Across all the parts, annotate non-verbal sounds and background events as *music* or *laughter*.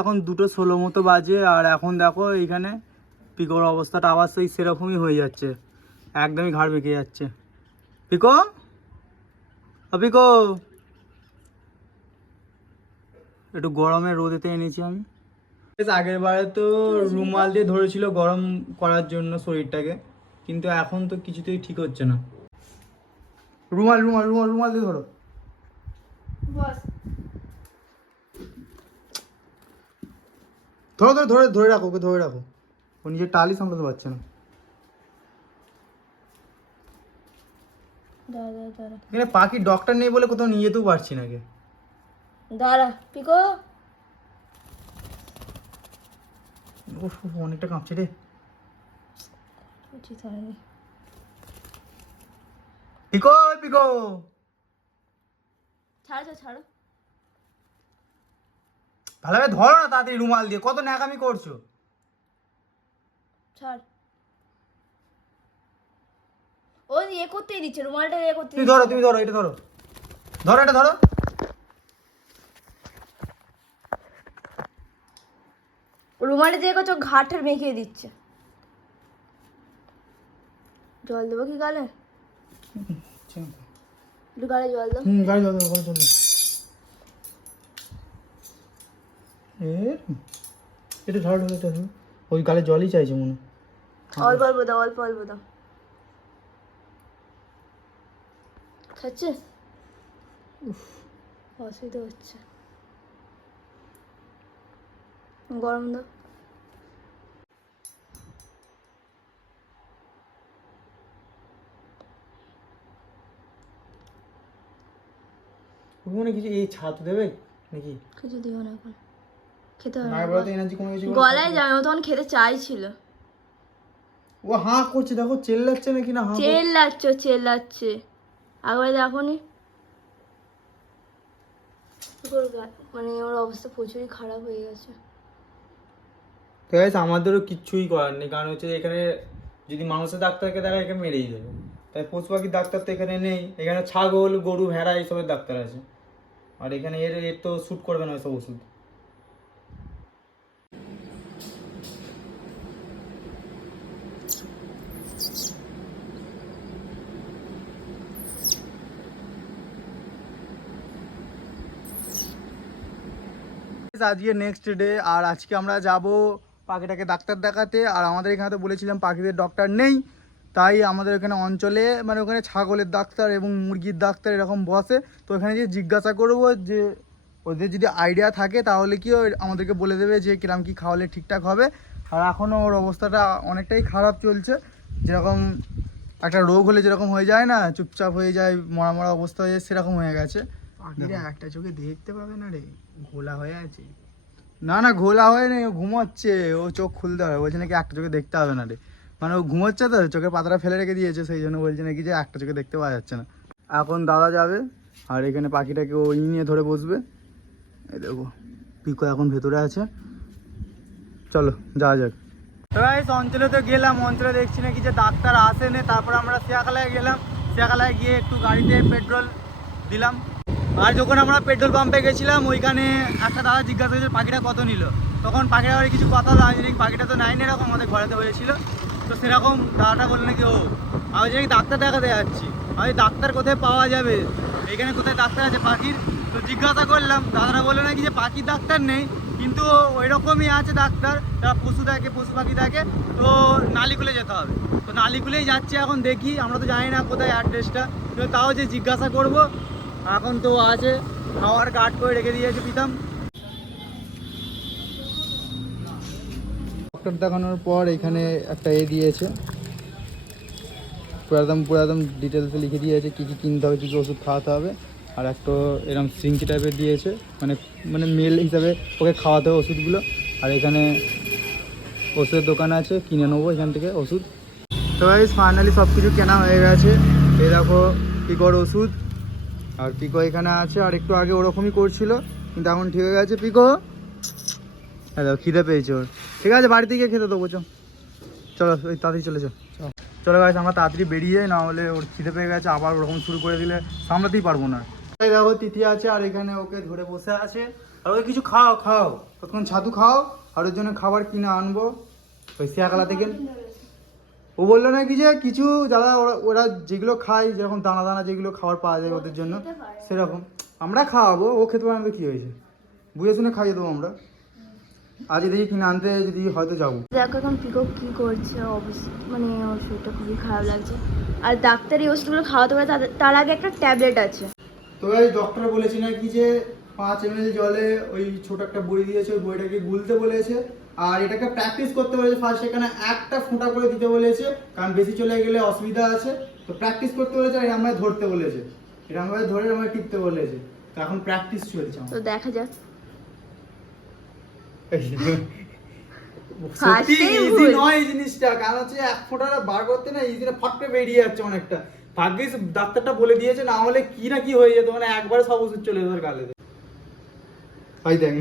এখন দুটো ষোলো মতো বাজে, আর এখন দেখো এইখানে পিকোর অবস্থাটা আবার সেই সেরকমই হয়ে যাচ্ছে। একদমই ঘাড় বেঁকে যাচ্ছে। পিকো? পিকো? একটু গরমে রোদেতে এনেছি আমি। আগের বারে তো রুমাল দিয়ে ধরেছিল গরম করার জন্য শরীরটাকে, কিন্তু এখন তো কিছুতেই ঠিক হচ্ছে না। রুমাল রুমাল রুমাল রুমাল দিয়ে ধরো। বস। ধরো ধরো ধরে ধরে রাখো ওকে ধরে রাখো। ও নিজের টালি সামলাতে পারছে না। এখানে পাখির ডক্টর নেই বলে কোথাও নিয়ে যেতেও পারছি না কে দাঁড়া পিকো। অনেকটা কাঁপছে রে। পিকো পিকো। ছাড়ো, ছাড়ো। ভালোভাবে ধরো না তাড়াতাড়ি রুমাল দিয়ে কত ন্যাকামি করছ? ছাড়। ও ইয়ে করতেই দিচ্ছে রুমালটা ইয়ে করতে তুমি ধরো তুমি ধরো এটা ধরো। ধরো এটা ধরো। রুমালে দিয়ে করছ ঘাটের মেখিয়ে দিচ্ছে। জল দেবো কি গালে? গালে জল দাও। হুম গাড়ি চলো গাড়ি চলো এ এটা ধরো ধরো ধরো। ওই গালে জলই চাইছে মনে। অল্প অল্প দাও অল্প অল্প দাও। খাচ্ছে? অসুবিধা হচ্ছে। গরম দাও। মনে কিছু এই ছাতু দেবে নাকি? কিছু দিও না এখন। খেতে হবে গলায় তখন খেতে চাইছিল। ও হাঁ করছে দেখো চেল্লাচ্ছে নাকি না হাঁ চেল্লাচ্ছে চেল্লাচ্ছে। একবার দেখো নি। মানে ওর অবস্থা প্রচুরই খারাপ হয়ে গেছে। আছে আমাদেরও কিচ্ছুই করার নেই কারণ হচ্ছে এখানে যদি মানুষের ডাক্তারকে দেখা এখানে মেরেই দেবে। তাই পশু পাখির ডাক্তার তো এখানে নেই এখানে ছাগল গরু ভেড়া এইসবের ডাক্তার আছে। আর এখানে এর এর তো শ্যুট করবে না ওইসব ওষুধ। আজকে নেক্সট ডে আর আজকে আমরা যাব পাখিটাকে ডাক্তার দেখাতে। আর আমাদের এখানে তো বলেছিলাম পাখিদের ডক্টর নেই। তাই আমাদের এখানে অঞ্চলে মানে ওখানে ছাগলের ডাক্তার এবং মুরগির ডাক্তার এরকম বসে। তো ওখানে যে জিজ্ঞাসা করব যে, ওদের যদি আইডিয়া থাকে, তাহলে কি আমাদেরকে বলে দেবে যে, কিরম কি খাওয়ালে ঠিকঠাক হবে। আর এখনও ওর অবস্থাটা অনেকটাই খারাপ চলছে। যেরকম একটা রোগ হলে যেরকম হয়ে যায় না, চুপচাপ হয়ে যায়, মরা মরা অবস্থা হয়ে যায়, সেরকম হয়ে গেছে। পাখিরা একটা চোখে দেখতে পাবে না রে ঘোলা হয়ে আছে। না না ঘোলা হয় না ও ঘুমোচ্ছে ও চোখ খুলতে হবে বলছে নাকি একটা চোখে দেখতে হবে না রে। মানে ও ঘুমোচ্ছে তো চোখের পাতাটা ফেলে রেখে দিয়েছে সেই জন্য বলছে নাকি যে একটা চোখে দেখতে পাওয়া যাচ্ছে না। এখন দাদা যাবে আর এখানে পাখিটাকে ও ই নিয়ে ধরে বসবে। এই দেখো পিকো এখন ভেতরে আছে। চলো যাওয়া যাক। গাইস অঞ্চলে তো গেলাম অঞ্চলে দেখছি নাকি যে ডাক্তার আসেনি তারপর আমরা শিয়াখালায় গেলাম। শিয়াখালায় গিয়ে একটু গাড়িতে পেট্রোল দিলাম। আর যখন আমরা পেট্রোল পাম্পে গেছিলাম, ওইখানে একটা দাদা জিজ্ঞাসা করেছে, পাখিটা কত নিল? তখন পাখিটা আবার কিছু কথা দাঁড়িয়ে পাখিটা তো নাইন এরকম আমাদের ঘরেতে হয়েছিল তো সেরকম দাদাটা বলল নাকি ও, আমি নাকি ডাক্তার দেখাতে যাচ্ছি, আমি ডাক্তার কোথায় পাওয়া যাবে? এখানে কোথায় ডাক্তার আছে পাখির? তো জিজ্ঞাসা করলাম, দাদারা বলল নাকি যে পাখির ডাক্তার নেই, কিন্তু ওই রকমই আছে ডাক্তার, যারা পশু থাকে পশু পাখি দেখে, তো নালিকুলে যেতে হবে। তো নালিকুলেই যাচ্ছে এখন, দেখি, আমরা তো জানি না কোথায় অ্যাড্রেসটা। তো তাও যে জিজ্ঞাসা করব এখন তো আছে, খাওয়ার কাট করে রেখে দিয়েছে পিতাম ডক্টর দেখানোর পর এখানে একটা এ দিয়েছে। পুরো একদম পুরো একদম ডিটেলসে লিখে দিয়েছে কী কী কিনতে হবে, কী কী ওষুধ খাওয়াতে হবে। আর একটা এরকম সিঙ্কি টাইপের দিয়েছে মানে মানে মেল হিসাবে ওকে খাওয়াতে হবে ওষুধগুলো। আর এখানে ওষুধের দোকান আছে, কিনে নেব এখান থেকে ওষুধ। তো ফাইনালি সব কিছু কেনা হয়ে গেছে। এই দেখো পিকোর ওষুধ। আর পিকো এখানে আছে, আর একটু আগে ওরকমই করছিল, কিন্তু এখন ঠিক হয়ে গেছে পিকো হ্যাঁ দেখো, খিদে পেয়েছে ঠিক আছে, বাড়িতে গিয়ে খেতে দেবো চো চলো ওই তাড়াতাড়ি চলে চো চলো। গাছ আমরা তাড়াতাড়ি বেরিয়ে, না হলে ওর খিদে পেয়ে গেছে, আবার ওরকম শুরু করে দিলে সামলাতেই পারব না। দেখো, তিথি আছে, আর এখানে ওকে ধরে বসে আছে। আর ওই কিছু খাও খাও। তখন ছাতু খাও, আর ওর জন্য খাবার কিনে আনব। ওই শিয়াখালা থেকে ও বলল নাকি যে কিছু দাদা ওরা ওরা যেগুলো খায় যেরকম দানা দানা যেগুলো খাবার পাওয়া যায় ওদের জন্য সেরকম। আমরা খাওয়াবো ও খেতে পারে তো কি হয়েছে? বুঝে শুনে খাইয়ে দেবো আমরা। আজ দেখি কিনে আনতে যদি হয়তো যাব। দেখো এখন পিকক কি করছে অবস্থা মানে ওর শরীরটা খুবই খারাপ লাগছে। আর ডাক্তার এই ওষুধগুলো খাওয়াতে পারে তার আগে একটা ট্যাবলেট আছে। তো এই ডক্টর বলেছে নাকি যে পাঁচ এম জলে ওই ছোট একটা বড়ি দিয়েছে ওই বড়িটাকে গুলতে বলেছে। আর এটাকে প্র্যাকটিস করতে বলেছে ফার্স্ট এখানে একটা ফোঁটা করে দিতে বলেছে কারণ বেশি চলে গেলে অসুবিধা আছে। তো প্র্যাকটিস করতে বলেছে আর এরমভাবে ধরতে বলেছে। এটা এরমভাবে ধরে এরমভাবে টিপতে বলেছে। তো এখন প্র্যাকটিস চলছে তো দেখা যাক। সত্যি ইজি নয় এই জিনিসটা। কারণ হচ্ছে এক ফোঁটা বার করতে না ইজি না ফট বেরিয়ে যাচ্ছে অনেকটা। ভাগ্যিস ডাক্তারটা বলে দিয়েছে না হলে কি না কি হয়ে যেত মানে একবারে সব ওষুধ চলে যেত গালে হয় দেখ।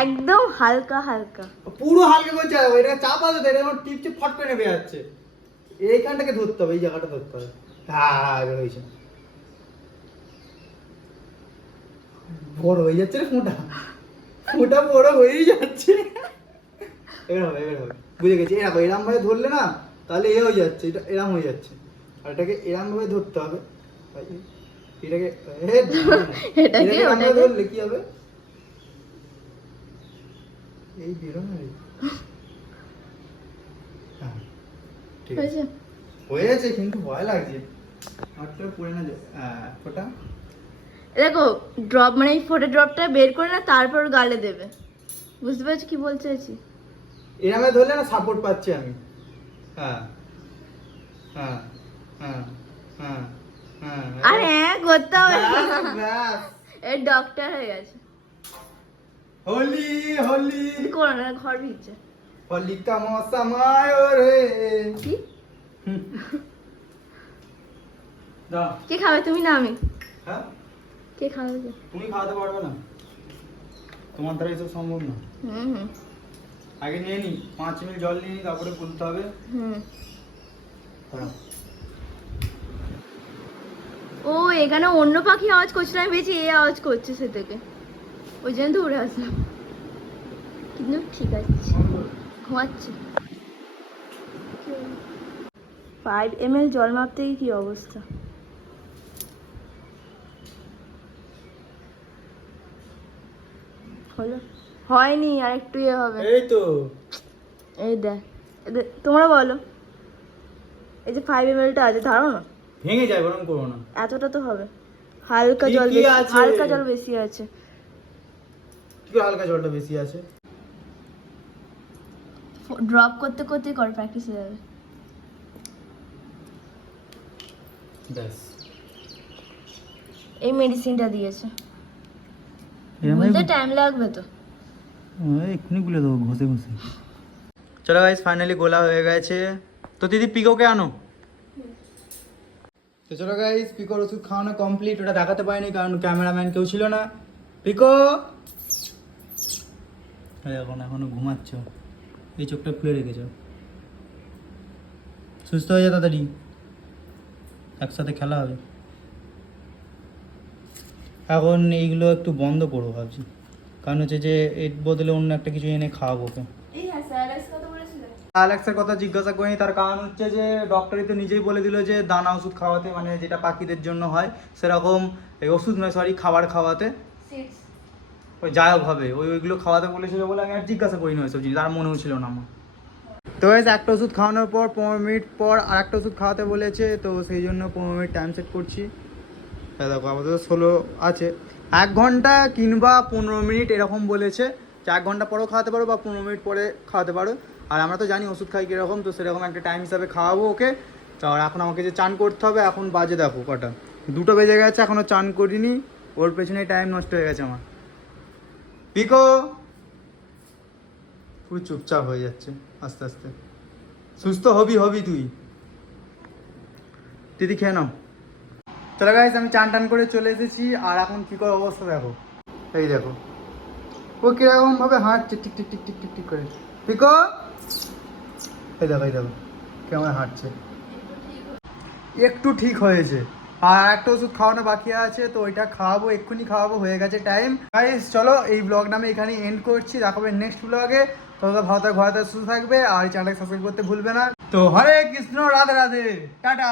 একদম হালকা হালকা। পুরো হালকা এটা চাপ আছে এটা আমার ফট করে নেমে যাচ্ছে। এইখানটাকে ধরতে হবে এই জায়গাটা ধরতে হবে। হ্যাঁ হ্যাঁ হয়েছে বড় হয়ে যাচ্ছে রে ফোঁটা। ফোঁটা বড় হয়েই যাচ্ছে। এবার হবে এবার হবে। বুঝে গেছি এরকম এরম ভাবে ধরলে না তাহলে এ হয়ে যাচ্ছে এটা এরম হয়ে যাচ্ছে। আর এটাকে এরম ভাবে ধরতে হবে *laughs* এটাকে এটাকে ধরলে কি হবে? এই বেরো না রে। হ্যাঁ, ঠিক আছে। হয়েছে? হয়েছে কিন্তু ভয় লাগছে। হাতটা পড়ে না যায় দেখো ড্রপ মানে এই ফোটা ড্রপটা বের করে না তারপর গালে দেবে। বুঝতে পারছ কি বলতে চাইছি? এরমে ধরলে না সাপোর্ট পাচ্ছি আমি। হ্যাঁ। হ্যাঁ। হ্যাঁ। হ্যাঁ। হ্যাঁ। আরে হ্যাঁ করতে হবে। ডক্টর হয়ে গেছে। হোলি হোলি। করো না ঘর ভিজছে? হোলি কা মৌসম আयो রে কি? দাও কে খাবে? তুমি না আমি। হ্যাঁ? কে খাবে তুমি খাওয়াতে পারবে না। তোমার দ্বারা এসব সম্ভব না। হুম হুম। আগে নিয়ে নি পাঁচ মিনিট জল নিয়ে নি তারপরে খুলতে হবে। হুম। ও এখানে অন্য পাখি আওয়াজ করছিল আমি বেশি এ আওয়াজ করছে সে থেকে ওই জন্য দৌড়ে আসলাম। কিন্তু ঠিক আছে। ঘুমাচ্ছে। ফাইভ এম এল জল মাপতে কি অবস্থা? হলো? হয়নি আর একটু ইয়ে হবে। এই তো। এই দেখ। তোমরা বলো। এই যে ফাইভ এম এলটা আছে ধারো না? ভেঙে যায় গরম করো না। এতটা তো হবে। হালকা জল বেশি হালকা জল বেশি আছে। কি করে হালকা জলটা বেশি আছে। ড্রপ করতে করতে কর প্র্যাকটিস হয়ে যাবে। ব্যাস। এই মেডিসিনটা দিয়েছে। বুঝতে টাইম লাগবে তো। এক্ষুনি গুলে দেবো ঘষে ঘষে। চলো গাইস ফাইনালি গোলা হয়ে গেছে। তো দিদি পিকোকে আনো। তো চলো গাইস পিকোর ওষুধ খাওয়ানো কমপ্লিট ওটা দেখাতে পারিনি কারণ ক্যামেরাম্যান কেউ ছিল না। পিকো! এখন এখনও ঘুমাচ্ছ। এই চোখটা খুলে রেখেছ। সুস্থ হয়ে যা তাড়াতাড়ি। একসাথে খেলা হবে। এখন এইগুলো একটু বন্ধ করব ভাবছি। কারণ হচ্ছে যে এর বদলে অন্য একটা কিছু এনে খাওয়াবো ওকে। এই হ্যাঁ কথা অ্যালেক্সের কথা জিজ্ঞাসা করিনি তার কারণ হচ্ছে যে ডক্টরই তো নিজেই বলে দিল যে দানা ওষুধ খাওয়াতে মানে যেটা পাখিদের জন্য হয় সেরকম এই ওষুধ নয় সরি খাবার খাওয়াতে। ওই যাই হোক হবে ওই ওইগুলো খাওয়াতে বলেছিল বলে আমি আর জিজ্ঞাসা করিনি ওইসব জিনিস আর মনেও ছিল না আমার। তো guys, একটা ওষুধ খাওয়ানোর পর পনেরো মিনিট পর আর একটা ওষুধ খাওয়াতে বলেছে তো সেই জন্য পনেরো মিনিট টাইম সেট করছি। হ্যাঁ দেখো আমাদের ষোলো আছে। এক ঘণ্টা কিংবা পনেরো মিনিট এরকম বলেছে। যে এক ঘণ্টা পরেও খাওয়াতে পারো বা পনেরো মিনিট পরে খাওয়াতে পারো। আর আমরা তো জানি ওষুধ খাই কীরকম তো সেরকম একটা টাইম হিসাবে খাওয়াবো ওকে। তো আর এখন আমাকে যে চান করতে হবে এখন বাজে দেখো কটা। দুটো বেজে গেছে এখনও চান করিনি। ওর পেছনে টাইম নষ্ট হয়ে গেছে আমার। পিকো। পুরো চুপচাপ হয়ে যাচ্ছে, আস্তে আস্তে। সুস্থ হবি হবি তুই। দিদি খেয়ে নাও। চলো গাইস আমি চান টান করে চলে এসেছি, আর এখন কি করে অবস্থা দেখো। এই দেখো। ও কীরকম ভাবে হাঁটছে, tick tick tick tick tick tick করে। পিকো? এই দেখো এই দেখো, কেমন হাঁটছে। একটু ঠিক হয়েছে। আর একটা ওষুধ খাওয়ানো বাকি আছে, তো ওইটা খাওয়াবো, এক্ষুনি খাওয়াবো, হয়ে গেছে টাইম গাইস চলো এই ব্লগটা আমি এখানে এন্ড করছি, দেখাবে নেক্সট ব্লগে তোমরা ভালো থাকবে ভালো সুস্থ থাকবে, আর চ্যানেলটাকে সাবস্ক্রাইব করতে ভুলবে না। তো হরে কৃষ্ণ, রাধে রাধে, টাটা।